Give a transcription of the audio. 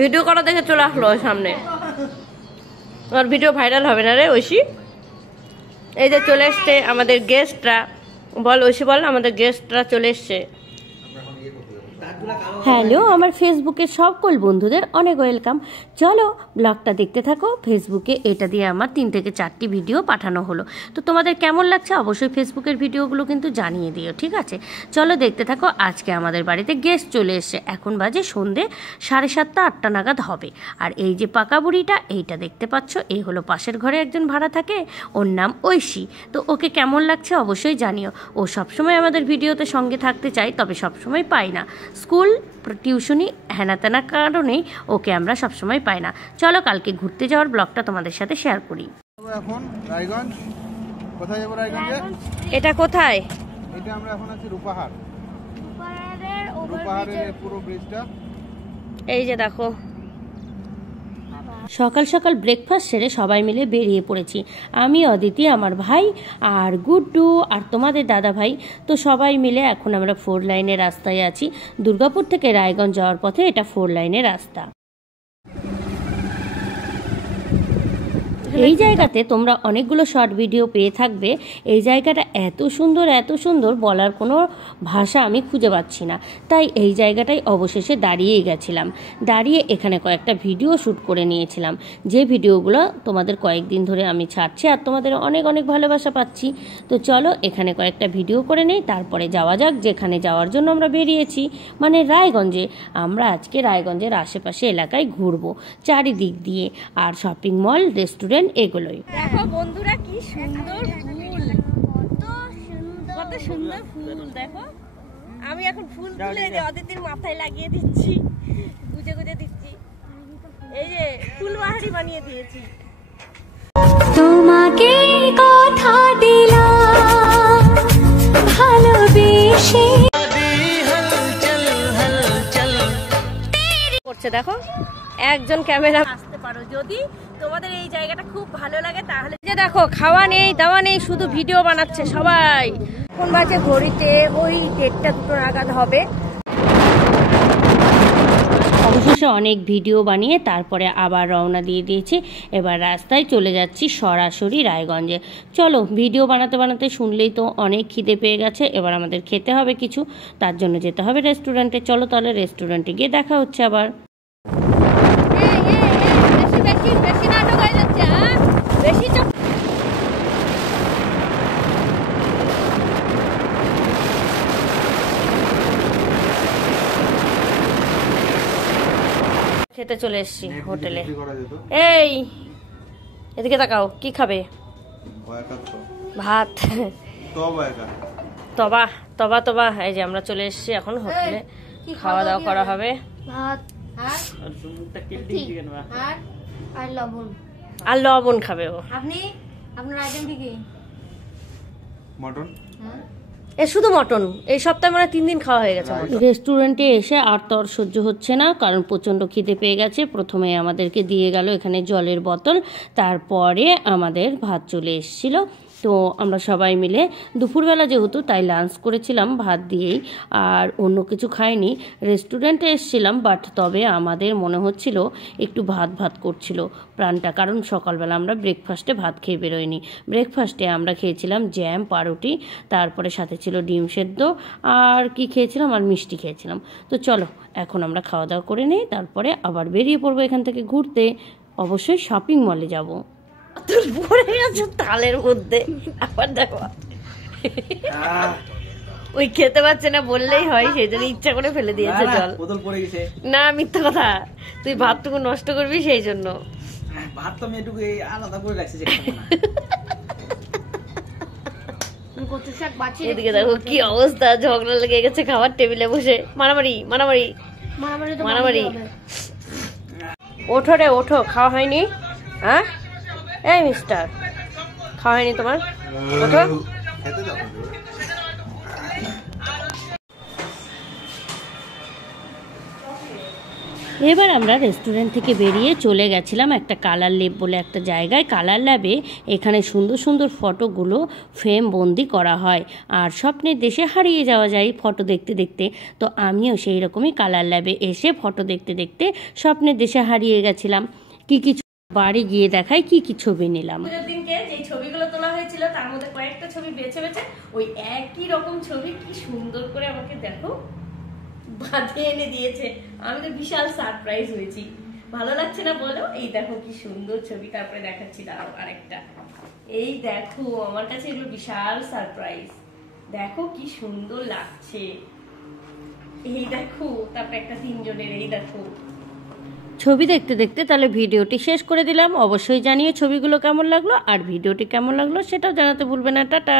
Video করা দেখে চলে আসলো সামনে। আর ভিডিও ভাইরাল হবে না রে ঐশী। এই যে চলে এসছে আমাদের গেস্টরা। বল ঐশী বল, আমাদের গেস্টরা চলে এসছে। হ্যালো আমার ফেসবুকের সকল বন্ধুদের অনেক ওয়েলকাম। চলো ব্লগটা দেখতে থাকো। ফেসবুকে এটা দিয়ে আমার 3 থেকে 4টি ভিডিও পাঠানো হলো। তো তোমাদের কেমন লাগছে অবশ্যই ফেসবুকের ভিডিওগুলো কিন্তু জানিয়ে দিও, ঠিক আছে? চলো দেখতে থাকো। আজকে আমাদের বাড়িতে গেস্ট চলে এসছে। এখন বাজে সন্ধে 7:30 8টা নাগাদ হবে। আর এই যে পাকা বুড়িটা, এইটা দেখতে পাচ্ছ, এই হলো পাশের ঘরে একজন ভাড়া থাকে, ওর নাম ঐশী। তো ওকে কেমন লাগছে অবশ্যই জানিও। ও সবসময় আমাদের ভিডিওতে সঙ্গে থাকতে চাই, তবে সবসময় পাই না। স্কুল টিউশনি হেনা তেনা কারণেই ওকে আমরা সবসময় পাই না। চলো কালকে ঘুরতে যাওয়ার ব্লগটা তোমাদের সাথে শেয়ার করি। এখন রায়গঞ্জ। কোথায় যাবো রায়গঞ্জে? এটা কোথায়? এটা আমরা এখন আছি রূপাহার। রূপাহারের পুরো ব্রিজটা এই যে দেখো। সকাল সকাল ব্রেকফাস্ট সেরে সবাই মিলে বেরিয়ে পড়েছি। আমি, অদিতি, আমার ভাই আর গুড্ডু আর তোমাদের দাদা ভাই। তো সবাই মিলে এখন আমরা 4 লাইনের রাস্তায় আছি। দুর্গাপুর থেকে রায়গঞ্জ যাওয়ার পথে এটা 4 লাইনের রাস্তা। এই জায়গাতে তোমরা অনেকগুলো শর্ট ভিডিও পেয়ে থাকবে। এই জায়গাটা এত সুন্দর বলার কোনো ভাষা আমি খুঁজে পাচ্ছি না। তাই এই জায়গাটায় অবশেষে দাঁড়িয়েই গেছিলাম। দাঁড়িয়ে এখানে কয়েকটা ভিডিও শ্যুট করে নিয়েছিলাম, যে ভিডিওগুলো তোমাদের কয়েকদিন ধরে আমি ছাড়ছি আর তোমাদের অনেক অনেক ভালোবাসা পাচ্ছি। তো চলো এখানে কয়েকটা ভিডিও করে নেই, তারপরে যাওয়া যাক যেখানে যাওয়ার জন্য আমরা বেরিয়েছি, মানে রায়গঞ্জে। আমরা আজকে রায়গঞ্জের আশেপাশে এলাকায় ঘুরবো চারিদিক দিয়ে, আর শপিং মল, রেস্টুরেন্ট এগুলোই। দেখো বন্ধুরা কি সুন্দর ফুল, কত সুন্দর ফুল। দেখো আমি এখন ফুল তুলে যে অদিতির মাথায় লাগিয়ে দিচ্ছি, গুজে গুজে দিচ্ছি। এই যে ফুলবাহারি বানিয়ে দিয়েছি। তোমাকে কথা দিলাম ভালোবেসে। করছে দেখো একজন ক্যামেরা। আসতে পারো যদি তোমাদের এই জায়গাটা খুব ভালো লাগে তাহলে। যে দেখো খাওয়া নেই দাওয়া নেই, শুধু ভিডিও বানাচ্ছে সবাই। কোন বাজে ঘড়িতে ওই 1টা 2টো নাগাদ হবে। অবশেষে অনেক ভিডিও বানিয়ে তারপরে আবার রওনা দিয়ে দিয়েছি। এবার রাস্তায় চলে যাচ্ছি সরাসরি রায়গঞ্জে। চলো ভিডিও বানাতে বানাতে শুনলেই তো অনেক খিদে পেয়ে গেছে। এবার আমাদের খেতে হবে কিছু, তার জন্য যেতে হবে রেস্টুরেন্টে। চলো তাহলে রেস্টুরেন্টে গিয়ে দেখা হচ্ছে আবার। খেতে চলে এসছি হোটেলে। এই এদিকে তাকাও, কি খাবে? ভাত। তবা তবা তবা। এই যে আমরা চলে এসছি এখন হোটেলে, খাওয়া দাওয়া করা হবে। ভাত আর লবণ খাবে ও। আপনি আপনার আইটেম কি? মটন। এ শুধু মটন। এই সপ্তাহে মানে 3 দিন খাওয়া হয়ে গেছে। রেস্টুরেন্টে এসে আর তর সহ্য হচ্ছে না, কারণ প্রচণ্ড খিদে পেয়ে গেছে। প্রথমে আমাদেরকে দিয়ে গেল এখানে জলের বোতল, তারপরে আমাদের ভাত চলে এসেছিল। তো আমরা সবাই মিলে দুপুরবেলা যেহেতু, তাই লাঞ্চ করেছিলাম ভাত দিয়েই, আর অন্য কিছু খাইনি। রেস্টুরেন্টে এসেছিলাম, বাট তবে আমাদের মনে হচ্ছিল একটু ভাত ভাত করছিল প্রাণটা, কারণ সকালবেলা আমরা ব্রেকফাস্টে ভাত খেয়ে বেরোইনি। ব্রেকফাস্টে আমরা খেয়েছিলাম জ্যাম, পাউরুটি, তারপরে সাথে ছিল ডিম সেদ্ধ, আর কি খেয়েছিলাম, আর মিষ্টি খেয়েছিলাম। তো চলো এখন আমরা খাওয়া দাওয়া করে নিই, তারপরে আবার বেরিয়ে পড়বো এখান থেকে ঘুরতে। অবশ্যই শপিং মলে যাব। পড়ে গেছে তালের মধ্যে আবার দেখো। ওই খেতে পারছে না বললেই হয়, সেই জন্য ইচ্ছা করে ফেলে দিয়েছে জল। না মিথ্যা কথা, তুই ভাতটুকু নষ্ট করবি সেই জন্য। ভাত তো আমি এটুকু আলাদা করে রাখছি। এদিকে দেখো কি অবস্থা, ঝগড়া লেগে গেছে খাবার টেবিলে বসে। মারামারি মারামারি মারামারি। ওঠো রে ওঠো, খাওয়া হয়নি? হ্যাঁ এই মিস্টার, খাওয়া হয়নি তোমার? ওঠো। এবার আমরা রেস্টুরেন্ট থেকে বেরিয়ে চলে গেছিলাম একটা কালার ল্যাব বলে একটা জায়গায়। কালার ল্যাবে এখানে সুন্দর সুন্দর ফটোগুলো ফ্রেম বন্দি করা হয়, আর স্বপ্নের দেশে হারিয়ে যাওয়া যায় ফটো দেখতে দেখতে। তো আমিও সেই রকমই কালার ল্যাবে এসে ফটো দেখতে দেখতে স্বপ্নের দেশে হারিয়ে গেছিলাম। কি বাড়ি গিয়ে দেখাই কি ছবি নিলাম। পুজোর দিনকে যে ছবিগুলো তোলা হয়েছিল তার মধ্যে কয়েকটা ছবি বেছে বেছে ওই একই রকম ছবি কি সুন্দর করে আমাকে দেখো বাঁধে এনে দিয়েছে। আমি তো বিশাল সারপ্রাইজ হয়েছি। ভালো লাগছে না বলো? এই দেখো কি সুন্দর ছবি। তারপরে দেখাচ্ছি, দাঁড়াও আরেকটা। এই দেখো, আমার কাছে এগুলো বিশাল সারপ্রাইজ। দেখো কি সুন্দর লাগছে। এই দেখো, তারপরে একটা তিনজনের, এই দেখো। ছবি দেখতে দেখতে তাহলে ভিডিওটি শেষ করে দিলাম। অবশ্যই জানিয়ে ছবিগুলো কেমন লাগলো আর ভিডিওটি কেমন লাগলো সেটাও জানাতে ভুলবে না। টাটা।